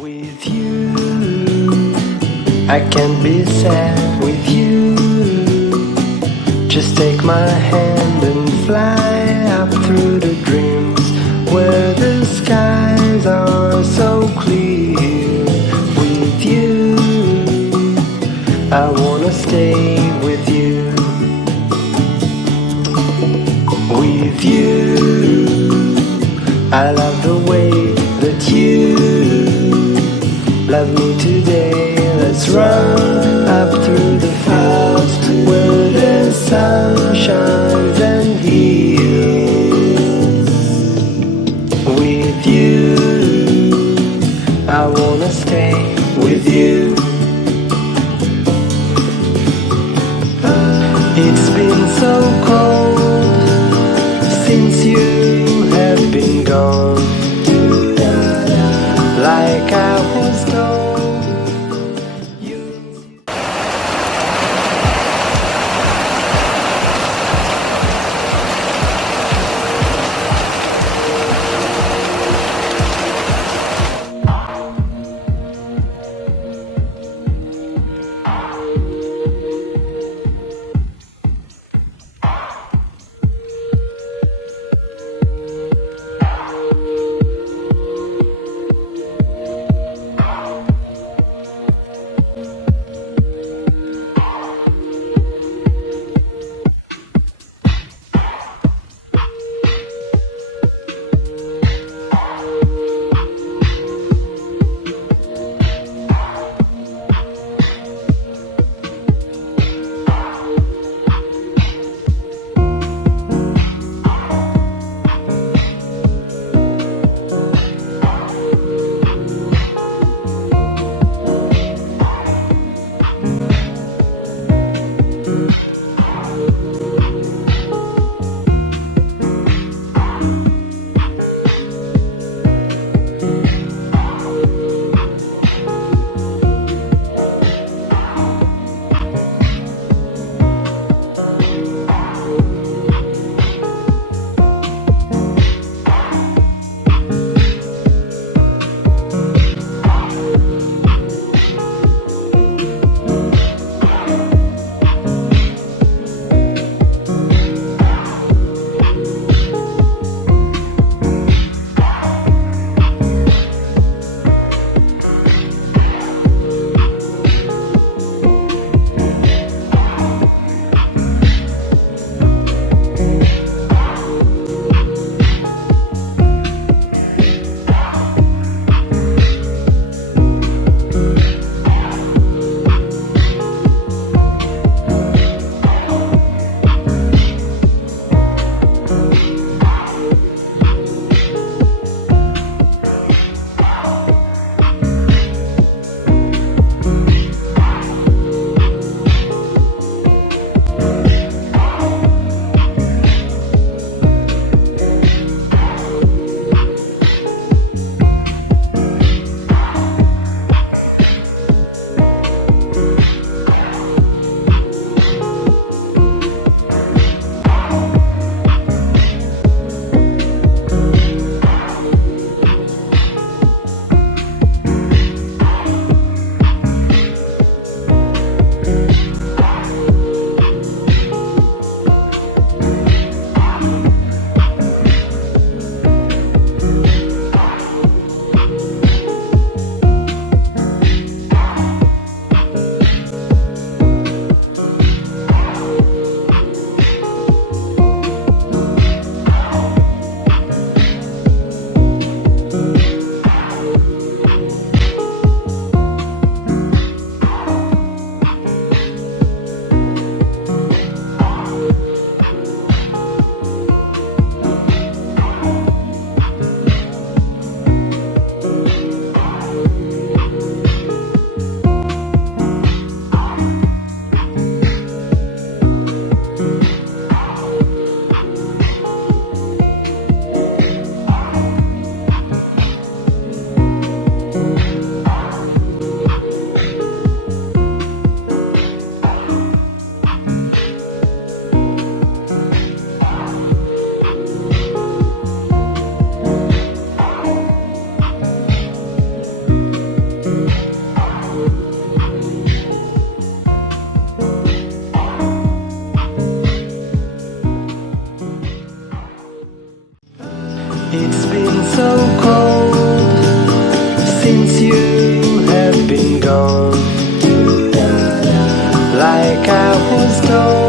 With you, I can't be sad with you. Just take my hand and fly up through the dreams where the skies are so clear. With you, I wanna stay with you. With you, I love the way that you love me today. Let's run up through the fields where the sun shines and heals. With you, I wanna stay with you. It's been so cold since you have been gone. Like I was told you. It's been so cold since you have been gone. Like I was told.